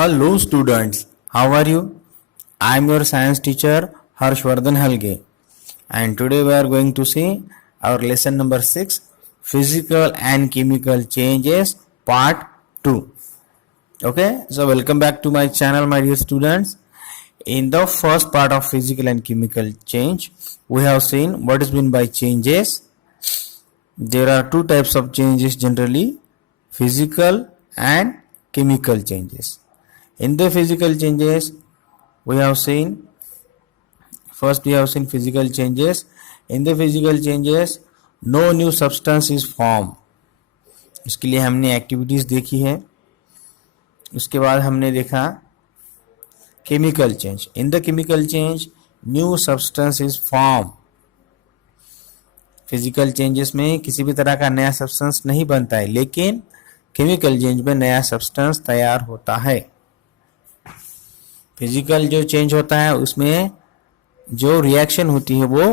Hello students, how are you? I am your science teacher Harshvardhan Halge, and today we are going to see our lesson number 6, Physical and Chemical Changes Part 2. Okay, so welcome back to my channel my dear students. In the first part of physical and chemical change, we have seen what is meant by changes. There are two types of changes generally, physical and chemical changes. In the physical changes, we have seen physical changes. In the physical changes, no new substance is formed. इसके लिए हमने activities देखी है. उसके बाद हमने देखा chemical change. In the chemical change new substance is form. Physical changes में किसी भी तरह का नया सब्सटेंस नहीं बनता है, लेकिन केमिकल चेंज में नया सब्सटेंस तैयार होता है. फिजिकल जो चेंज होता है उसमें जो रिएक्शन होती है वो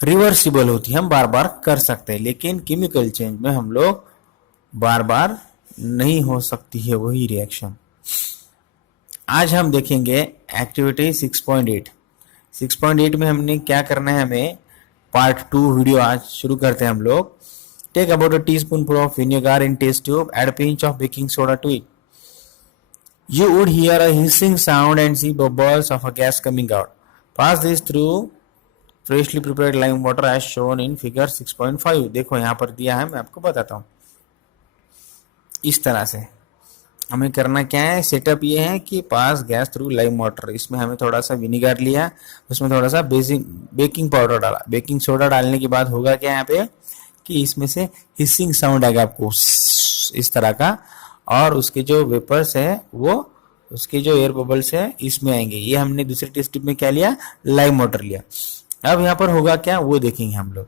रिवर्सिबल होती है, हम बार बार कर सकते हैं, लेकिन केमिकल चेंज में हम लोग बार बार नहीं हो सकती है वही रिएक्शन. आज हम देखेंगे एक्टिविटी 6.8. 6.8 में हमने क्या करना है, हमें पार्ट 2 वीडियो आज शुरू करते हैं हम लोग. Take about a teaspoonful of vinegar in test tube, add pinch of baking soda to it. You would hear a hissing sound and see bubbles of a gas coming out. Pass this through freshly prepared lime water as shown in figure 6.5. देखो यहाँ पर दिया है, मैं आपको बताता हूँ. इस तरह से हमें करना क्या है, सेटअप ये है कि पास गैस थ्रू लाइम वाटर. इसमें हमें थोड़ा सा विनेगर लिया, उसमें थोड़ा सा बेकिंग पाउडर डाला. बेकिंग सोडा डालने के बाद होगा क्या यहाँ पे कि इसमें से हिसिंग साउंड आएगा आपको इस तरह का, और उसके जो वेपर्स है वो उसके जो एयर बबल्स है इसमें आएंगे. ये हमने दूसरे टेस्ट ट्यूब में क्या लिया, लाइम वाटर लिया. अब यहाँ पर होगा क्या वो देखेंगे हम लोग.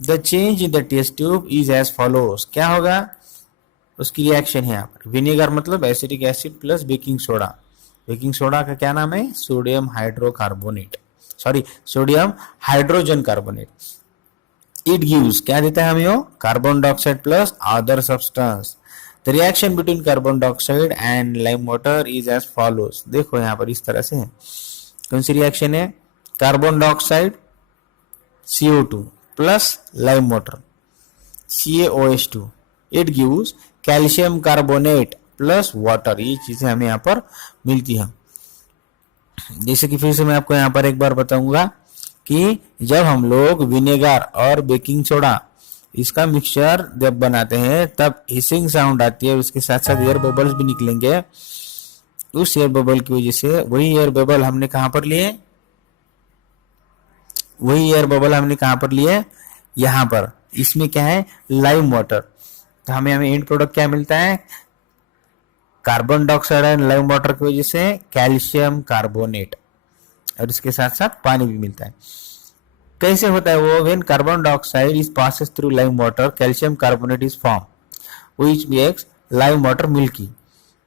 The change in the test tube is as follows. क्या होगा, उसकी रिएक्शन है यहाँ पर. विनेगर मतलब acetic acid plus baking soda. Baking soda का क्या नाम है, sodium hydrocarbonate, sodium hydrogen carbonate. It gives, क्या देता है हमें वो, carbon dioxide plus other substance. The reaction between carbon dioxide and lime water is as follows. देखो यहाँ पर इस तरह से है. कौन सी रिएक्शन है, carbon dioxide CO2 plus lime water CaOH2. It gives calcium carbonate plus water. ये चीजें हमें यहाँ पर मिलती हैं. जैसे कि फिर से मैं आपको यहाँ पर एक बार बताऊंगा कि जब हम लोग विनेगर और बेकिंग सोडा इसका मिक्सचर जब बनाते हैं तब हिसिंग साउंड आती है, उसके साथ साथ एयर बबल्स भी निकलेंगे. उस एयर बबल की वजह से वही एयर बबल हमने कहां पर लिए, यहां पर. इसमें क्या है, लाइम वाटर. तो हमें एंड प्रोडक्ट क्या मिलता है, carbon dioxide and lime water की वजह से कैल्शियम कार्बोनेट, और इसके साथ साथ पानी भी मिलता है. कैसे होता है वो, when carbon dioxide is passes through lime water calcium carbonate is form which makes lime water milky.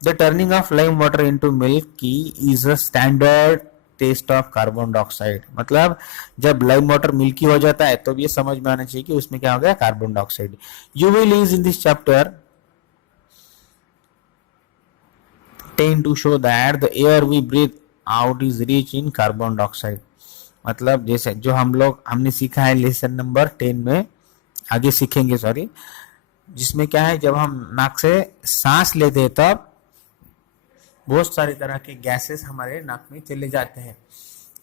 The turning of lime water into milky is a standard test of carbon dioxide. मतलब जब lime water milky हो जाता है तो ये समझ में आना चाहिए कि उसमें क्या हो गया, carbon dioxide. You will use in this chapter 10 to show that the air we breathe out is rich in carbon dioxide. मतलब जैसे जो हमने सीखा है लेसन नंबर 10 में, आगे सीखेंगे जिसमें क्या है, जब हम नाक से सांस लेते हैं तब बहुत सारी तरह के गैसेस हमारे नाक में चले जाते हैं,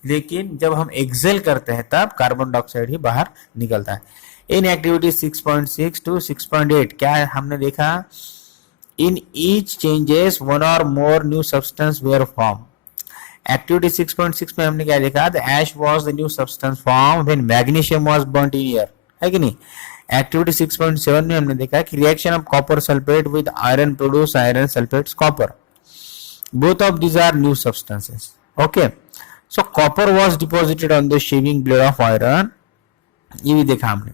लेकिन जब हम एक्सेल करते हैं तब कार्बन डाइऑक्साइड ही बाहर निकलता है. इन एक्टिविटी 6.6 to 6.8 क्या है, हमने देखा in each changes one or more new substance were form. Activity 6.6 में हमने क्या देखा, the ash was the new substance form when magnesium was burnt in air, है कि नहीं. एक्टिविटी 6.7 में हमने देखा कि reaction of copper sulphate with iron produce iron sulphate copper. Both of these are new substances. Okay, so copper was deposited on the shaving blade of iron, ये भी देखा हमने.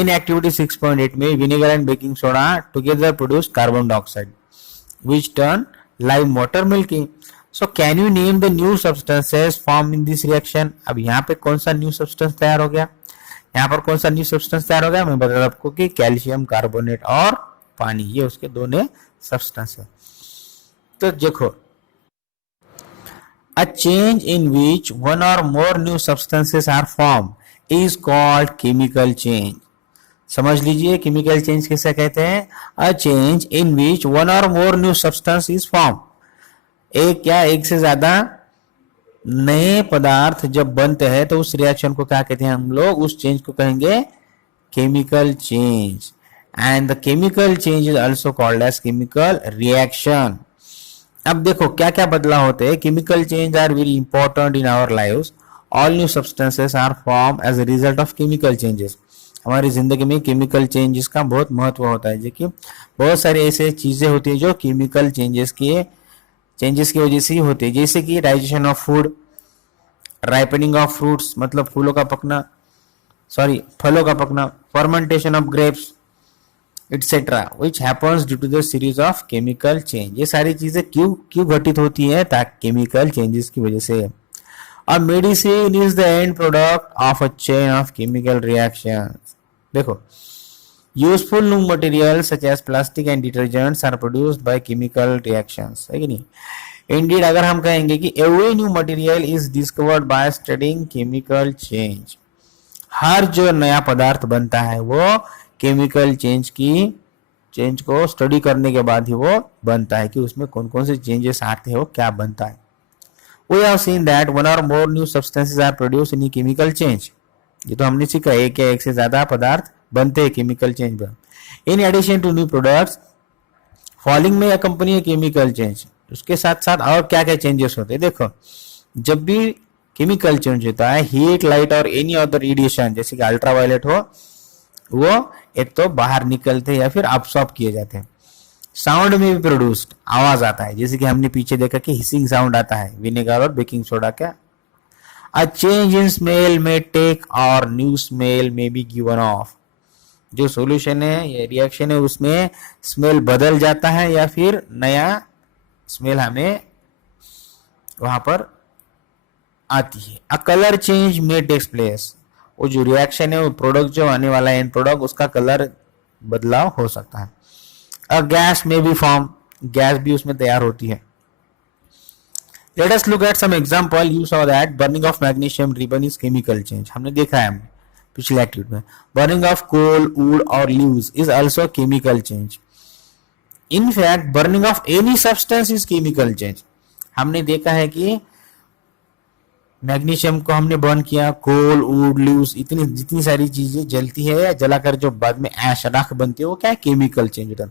इन एक्टिविटी 6.8 में vinegar and baking soda together produce carbon dioxide which turn lime water milky. So can you name the new substances formed in this reaction? अब यहाँ पे कौन सा न्यू सब्सटेंस तैयार हो गया, यहाँ पर कौन सा न्यू सब्सटेंस तैयार हो गया, मैं बता आपको कि कैल्शियम कार्बोनेट और पानी, ये उसके दोनों सब्सटेंस है. तो देखो, a change in which one or more new substances are formed is called chemical change. समझ लीजिए केमिकल चेंज किसे कहते हैं? A change in which one or more new substance is form, एक या एक से ज्यादा नए पदार्थ जब बनते हैं तो उस रिएक्शन को क्या कहते हैं हम लोग? उस चेंज को कहेंगे chemical change. And the chemical change is also called as chemical reaction. अब देखो क्या क्या बदलाव होते हैं. Chemical change are very important in our lives. All new substances are form as a result of chemical changes. हमारी जिंदगी में केमिकल चेंजेस का बहुत महत्व होता है, देखिए बहुत सारी ऐसे चीजें होती है जो केमिकल चेंजेस की वजह से ही होती है. जैसे कि digestion of food, ripening of fruits मतलब फलों का पकना, fermentation of grapes etcetera which happens due to the series of chemical change. ये सारी चीजें क्यों घटित होती है? ताकि केमिकल चेंजेस की वजह से. A medicine is the end product of a chain of chemical reactions. देखो, useful new materials such as plastic and detergents are produced by chemical reactions, है कि नहीं? Indeed, अगर हम कहेंगे कि every new material is discovered by studying chemical change. हर जो नया पदार्थ बनता है वो केमिकल चेंज को स्टडी करने के बाद ही वो बनता है कि उसमें कौन कौन से चेंजेस आते हैं, वो क्या बनता है. We have seen that one or more new substances are produced in a chemical change. ये तो हमने सीखा, एक या एक से ज्यादा पदार्थ बनते हैं केमिकल चेंज में. In addition to new products, falling में कंपनी केमिकल चेंज, उसके साथ साथ और क्या क्या चेंजेस होते हैं. देखो, जब भी केमिकल चेंज होता है, हीट, लाइट और एनी अदर रेडिएशन जैसे कि अल्ट्रावायलेट हो, वो एक तो बाहर निकलते हैं या फिर अब्सॉर्ब किए जाते हैं. साउंड में भी प्रोड्यूस्ड आवाज आता है, जैसे कि हमने पीछे देखा कि हिसिंग साउंड आता है विनेगर और बेकिंग सोडा का. अ चेंज इन स्मेल में टेक और न्यू स्मेल में बी गिवन ऑफ. जो सॉल्यूशन है या रिएक्शन है उसमें स्मेल बदल जाता है या फिर नया स्मेल हमें वहां पर आती है. अ कलर चेंज में टेक्स प्लेस. वो जो रिएक्शन है वो प्रोडक्ट जो आने वाला है एंड प्रोडक्ट उसका कलर बदलाव हो सकता है. अ गैस में भी फॉर्म, गैस भी उसमें तैयार होती है. Let us look at some example. You saw that burning of magnesium ribbon is chemical change. हमने देखा है हमने पिछले एक्टिविटी में. बर्निंग ऑफ कोल, वुड और leaves is also chemical change. In fact burning of any substance is chemical change. हमने देखा है कि मैग्नीशियम को हमने बर्न किया, कोल, वुड, लीव्स, इतनी जितनी सारी चीजें जलती है या जलाकर जो बाद में ऐश राख बनती है वो क्या है? केमिकल चेंज होता है.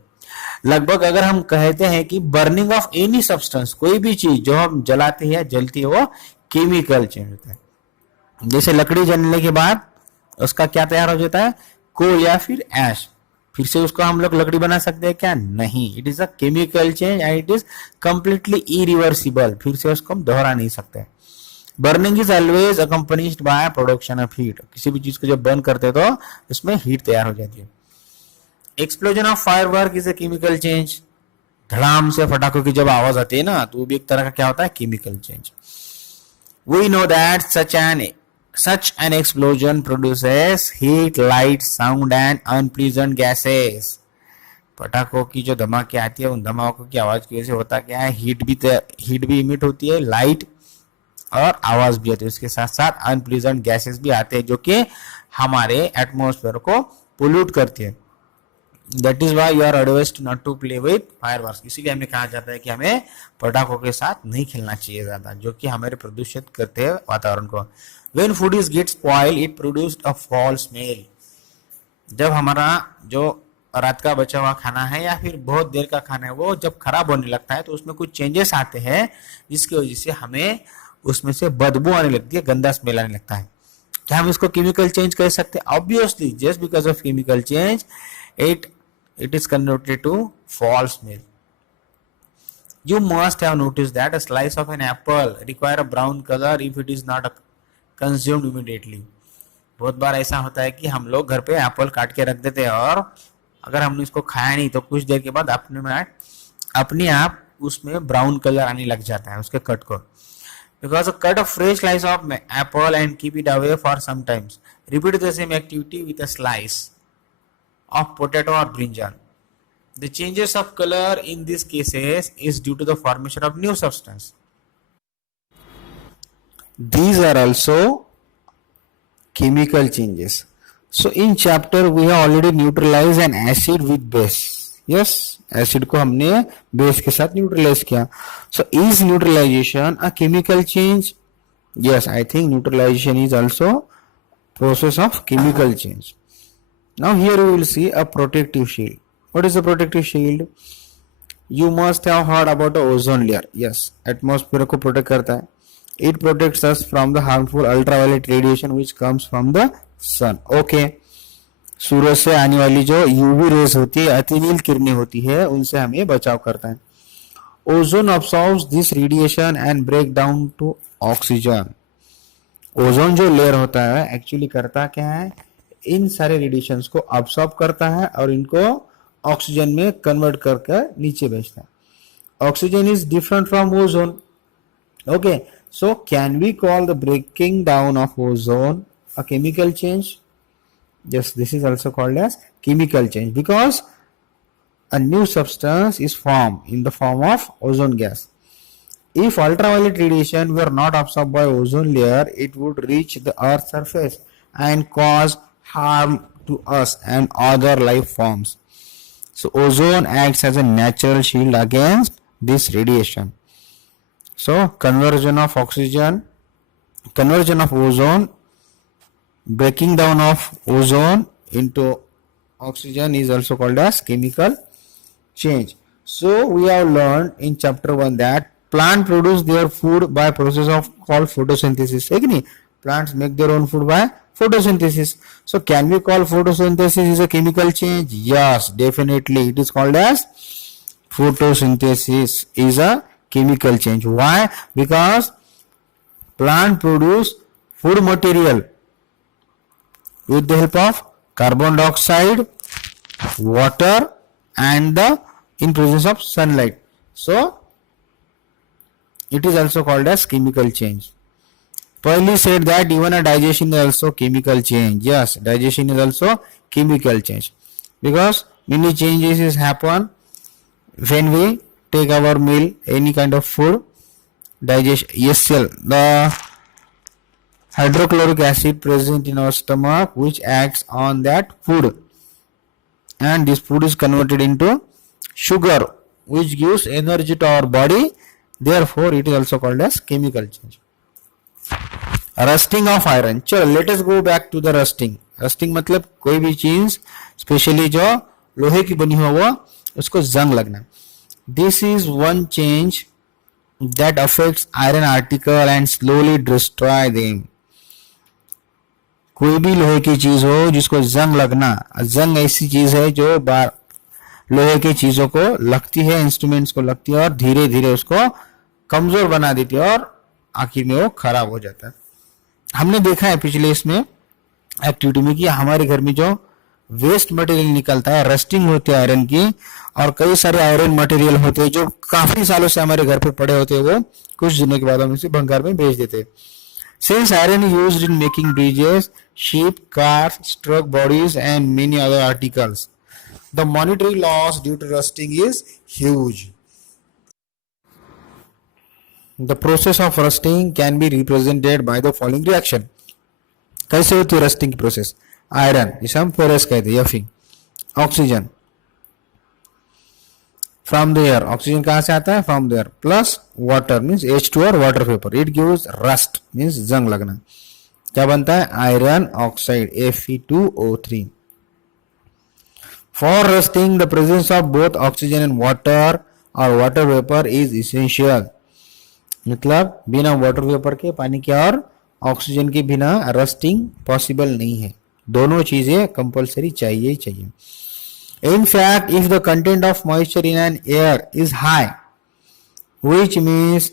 लगभग अगर हम कहते हैं कि बर्निंग ऑफ एनी सब्सटेंस, कोई भी चीज जो हम जलाते हैं या जलती है वो केमिकल चेंज होता है. जैसे लकड़ी जलने के बाद उसका क्या तैयार हो जाता है? कोल या फिर ऐश. फिर से उसको हम लोग लकड़ी बना सकते हैं क्या? नहीं. It is a chemical change and it is completely irreversible. फिर से उसको हम दोहरा नहीं सकते. Burning is always accompanied by production of heat. किसी भी चीज को जब बर्न करते तो उसमें हीट तैयार हो जाती है. Explosion of firework is a chemical change. धड़ाम से फटाकों की जब आवाज आती है ना, तो वो भी एक तरह का क्या होता है? Chemical change. We know that such an explosion produces heat, light, sound and unpleasant gases. पटाखों की जो धमाके आती है उन धमाकों की आवाज की वजह से होता क्या है? हीट भी इमिट होती है, लाइट और आवाज भी आती है. उसके साथ साथ अनप्लीजेंट गैसेस भी आते हैं जो कि हमारे एटमॉस्फेयर को पोल्यूट करती है. That is why you are advised not to play with fireworks. इसीलिए हमें कहा जाता है कि हमें पटाखों के साथ नहीं खेलना चाहिए ज्यादा, जो कि हमारे प्रदूषित करते हैं वातावरण को. When food is get spoiled, it produced a foul smell. जब हमारा जो रात का बचा हुआ खाना है या फिर बहुत देर का खाना है वो जब खराब होने लगता है तो उसमें कुछ चेंजेस आते हैं जिसकी वजह से हमें उसमें से बदबू आने लगती है, गंदा स्मेल आने लगता है. क्या हम इसको केमिकल चेंज कह सकते हैं? Obviously, just because of chemical change it is converted to foul smell. You must have noticed that a slice of an apple require a brown color if it is not consumed immediately. बहुत बार ऐसा होता है कि हम लोग घर पे Apple काट के रख देते हैं और अगर हमने इसको खाया नहीं तो कुछ देर के बाद अपने आप उसमें ब्राउन कलर आने लग जाता है उसके कट को. Because cut a fresh slice of apple and keep it away for some times. Repeat the same activity with a slice of potato or brinjal. The changes of color in these cases is due to the formation of new substance. These are also chemical changes. So in chapter we have already neutralized an acid with base. Yes, acid को हमने base के साथ neutralize किया. So is neutralization a chemical change? Yes, I think neutralization is also process of chemical change. Now here we will see a protective shield. What is a protective shield? You must have heard about the ozone layer. Yes, atmosphere को protect करता है. It protects us from the harmful ultraviolet radiation which comes from the sun. Okay. सूरज से आने वाली जो UV rays होती है, अतिनील किरणें होती है, उनसे हमें बचाव करता है. Ozone absorbs this radiation and break down to oxygen. Ozone जो लेयर होता है एक्चुअली करता क्या है, इन सारे रेडिएशंस को अब्सॉर्ब करता है और इनको ऑक्सीजन में कन्वर्ट करके नीचे भेजता है. Oxygen is different from ozone. Okay, so can we call the breaking down of ozone a chemical change? Yes, this is also called as chemical change because a new substance is formed in the form of ozone gas. If ultraviolet radiation were not absorbed by ozone layer, it would reach the earth's surface and cause harm to us and other life forms. So ozone acts as a natural shield against this radiation. So conversion of oxygen, conversion of ozone, breaking down of ozone into oxygen is also called as chemical change. So we have learned in chapter 1 that plant produce their food by process of called photosynthesis. Plants make their own food by photosynthesis. So can we call photosynthesis is a chemical change? Yes, definitely. It is called as photosynthesis is a chemical change. Why? Because plant produce food material with the help of carbon dioxide, water and the in presence of sunlight. So it is also called as chemical change. Pearly said that even a digestion is also chemical change. Yes, digestion is also chemical change because many changes is happen when we take our meal, any kind of food, digestion. HCl, the hydrochloric acid present in our stomach which acts on that food, and this food is converted into sugar which gives energy to our body. Therefore it is also called as chemical change. Rusting of iron. चलो let us go back to the rusting. Rusting मतलब कोई भी चीज specially जो लोहे की बनी हो वो उसको जंग लगना. This is one change that affects iron article and slowly destroy them. कोई भी लोहे की चीज हो जिसको जंग लगना. जंग ऐसी चीज है जो बार लोहे की चीजों को लगती है, इंस्ट्रूमेंट्स को लगती है और धीरे धीरे उसको कमजोर बना देती है और आखिर में वो खराब हो जाता है. हमने देखा है पिछले इसमें एक्टिविटी में कि हमारे घर में जो वेस्ट मटेरियल निकलता है, रस्टिंग होती है आयरन की, और कई सारे आयरन मटेरियल होते हैं जो काफी सालों से हमारे घर पे पड़े होते हैं, वो कुछ दिनों के बाद हम इसे भंगार में बेच देते हैं. Since iron is used in making bridges, ship, cars, truck bodies and many other articles, the monetary loss due to rusting is huge. The process of rusting can be represented by the following reaction. कैसे होती है rusting की process? Iron जिसे हम ferrous कहते हैं, Fe, oxygen from the air. Oxygen कहां से आता है? From the air. Plus water means H2 और water vapour. It gives rust means जंग लगना. क्या बनता है? Iron oxide Fe2O3. For rusting the presence of both oxygen and water और वाटर वेपर इज इसेंशियल. मतलब बिना वाटर वेपर के, पानी के और ऑक्सीजन के बिना रस्टिंग पॉसिबल नहीं है. दोनों चीजें कंपलसरी चाहिए ही चाहिए. In fact, if the content of moisture in an air is high, which means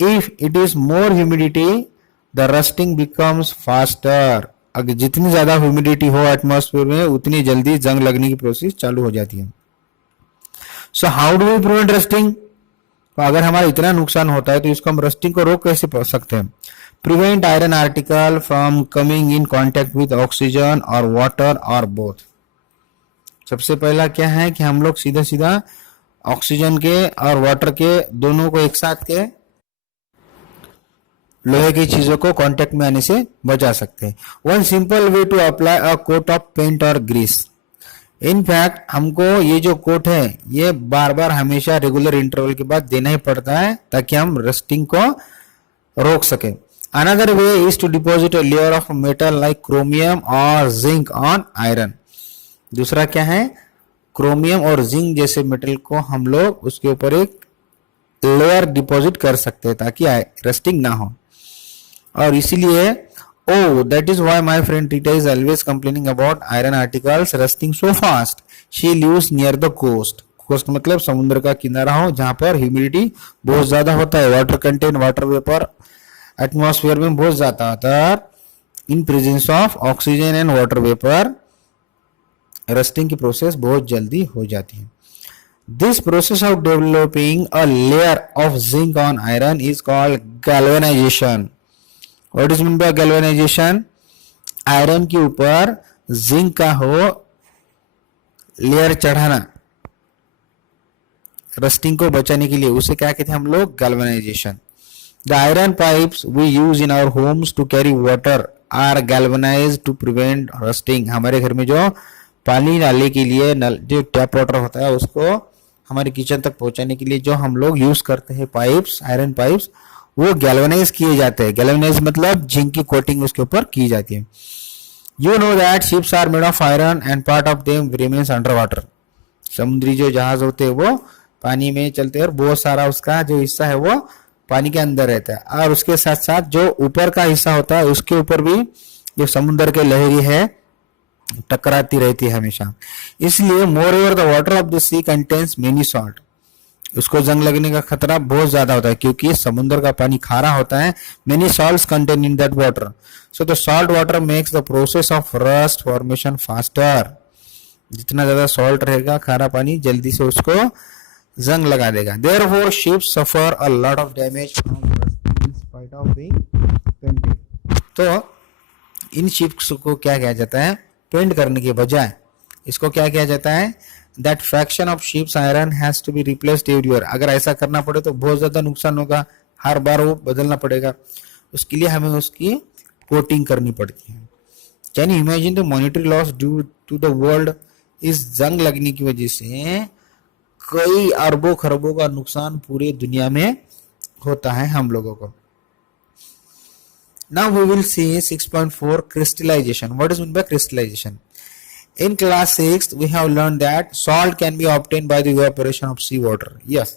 if it is more humidity, the rusting becomes faster. अगर जितनी ज्यादा ह्यूमिडिटी हो एटमॉस्फेयर में उतनी जल्दी जंग लगने की प्रोसेस चालू हो जाती है. So how do we prevent rusting? तो अगर हमारा इतना नुकसान होता है तो इसको हम रस्टिंग को रोक कैसे सकते हैं? Prevent iron article from coming in contact with oxygen और वाटर और बोथ. सबसे पहला क्या है कि हम लोग सीधा सीधा ऑक्सीजन के और वाटर के दोनों को एक साथ के लोहे की चीजों को कांटेक्ट में आने से बचा सकते हैं। One simple way to apply a coat of paint or grease. In fact हमको ये जो कोट है ये बार बार हमेशा रेगुलर इंटरवल के बाद देना ही पड़ता है ताकि हम रस्टिंग को रोक सके। Another way is to deposit a layer of metal like chromium or zinc on iron. दूसरा क्या है, क्रोमियम और जिंक जैसे मेटल को हम लोग उसके ऊपर एक लेयर डिपॉजिट कर सकते हैं ताकि रस्टिंग ना हो। और इसीलिए oh that is why my friend Rita is always complaining about iron articles rusting so fast. She lives near the coast. Coast मतलब समुद्र का किनारा हो जहां पर ह्यूमिडिटी बहुत ज्यादा होता है, water content water vapour atmosphere में बहुत ज्यादा होता है। In presence of oxygen and water vapour rusting की प्रोसेस बहुत जल्दी हो जाती है। This process of developing a layer of zinc on iron is called galvanisation. What is mean by galvanisation? Iron के ऊपर जिंक का हो लेयर चढ़ाना रस्टिंग को बचाने के लिए, उसे क्या कहते हैं हम लोग? Galvanization. The iron pipes we use in our homes to carry water are galvanized to prevent rusting. हमारे घर में जो पानी डालने के लिए नल जो टैप वाटर होता है उसको हमारे किचन तक पहुंचाने के लिए जो हम लोग यूज करते हैं पाइप्स, आयरन पाइप्स, वो गैल्वेनाइज किए जाते हैं। गैल्वेनाइज मतलब जिंक की कोटिंग उसके ऊपर की जाती है। You know that ships are made of iron and part of them remains under water. समुद्री जो जहाज होते हैं वो पानी में चलते हैं और बहुत सारा उसका जो हिस्सा है वो पानी के अंदर रहता है, और उसके साथ साथ जो ऊपर का हिस्सा होता है उसके ऊपर भी जो समुद्र के लहरी है टकराती रहती है हमेशा। इसलिए moreover the water of the sea contains many salt. उसको जंग लगने का खतरा बहुत ज्यादा होता है क्योंकि समुद्र का पानी खारा होता है। Many salts contain in that water, so the salt water makes the process of rust formation faster. जितना ज्यादा सॉल्ट रहेगा खारा पानी जल्दी से उसको जंग लगा देगा। Therefore ships suffer a lot of damage from rust in spite of being painted. तो इन शिप्स को क्या किया जाता है? पेंट करने के बजाय इसको क्या किया जाता है? That fraction of ships iron has to be replaced every year. अगर ऐसा करना पड़े तो बहुत ज्यादा नुकसान होगा, हर बार वो बदलना पड़ेगा, उसके लिए हमें उसकी कोटिंग करनी पड़ती है। Can you imagine the monetary loss due to the world? इस जंग लगने की वजह से कई अरबों खरबों का नुकसान पूरी दुनिया में होता है हम लोगों को। Now we will see 6.4 crystallization. What is meant by crystallization? In class 6 we have learned that salt can be obtained by the evaporation of sea water. Yes,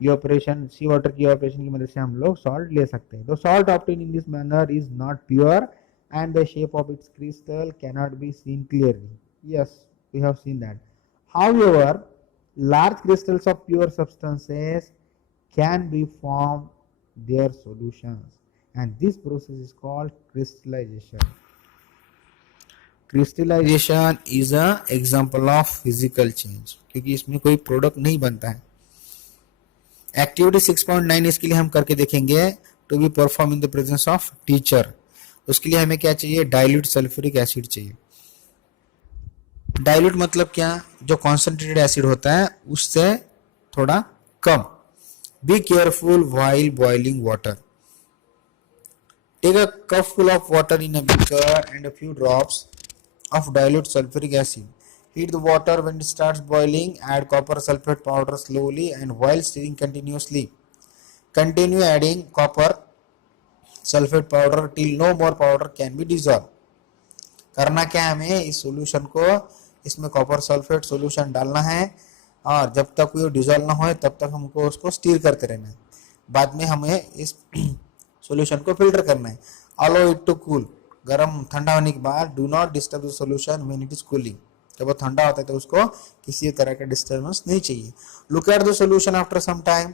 evaporation, sea water की evaporation की मदद से हम लोग salt ले सकते हैं। The salt obtained in this manner is not pure and the shape of its crystal cannot be seen clearly. Yes, we have seen that. However, large crystals of pure substances can be formed their solutions, and this process is called crystallization. Crystallization is a example of physical change क्योंकि इसमें कोई product नहीं बनता है। Activity 6.9 इसके लिए हम करके देखेंगे। To be perform in the presence of teacher, उसके लिए हमें क्या चाहिए? डाइल्यूट सल्फ्यूरिक एसिड चाहिए। डाइल्यूट मतलब क्या? जो कॉन्सेंट्रेटेड एसिड होता है उससे थोड़ा कम। Be careful while boiling water. Take a cupful of water in a beaker and a few drops of dilute sulfuric acid. Heat the water. When it starts boiling, add copper sulfate powder slowly and while stirring continuously. Continue adding copper sulfate powder till no more powder can be dissolved. करना क्या है? हमें इस solution को, इसमें copper sulphate solution डालना है और जब तक वो डिजोल्व ना हो तब तक हमको उसको स्टीर करते रहना है। बाद में हमें इस सॉल्यूशन को फिल्टर करना है। अलाउ इट टू कूल, गर्म ठंडा होने के बाद do not disturb the solution when it is cooling. जब वो ठंडा होता है तो उसको किसी तरह का डिस्टर्बेंस नहीं चाहिए। Look at the solution after some time.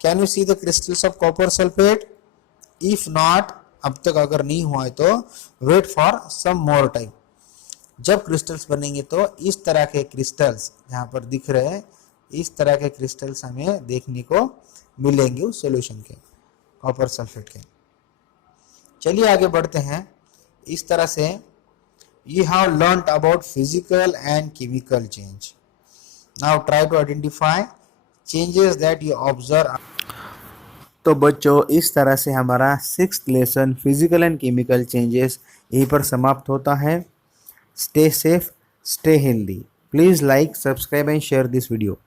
Can you see the crystals of copper sulphate? If not, अब तक अगर नहीं हुआ है तो wait for some more time. जब क्रिस्टल्स बनेंगे तो इस तरह के क्रिस्टल्स जहां पर दिख रहे हैं, इस तरह के क्रिस्टल्स हमें देखने को मिलेंगे उस सॉल्यूशन के, कॉपर सल्फेट के। चलिए आगे बढ़ते हैं। इस तरह से you have learnt about physical and chemical change. Now try to identify changes that you observe. तो बच्चों, इस तरह से हमारा 6th lesson physical and chemical changes यहीं पर समाप्त होता है. Stay safe, stay healthy. Please like, subscribe and share this video.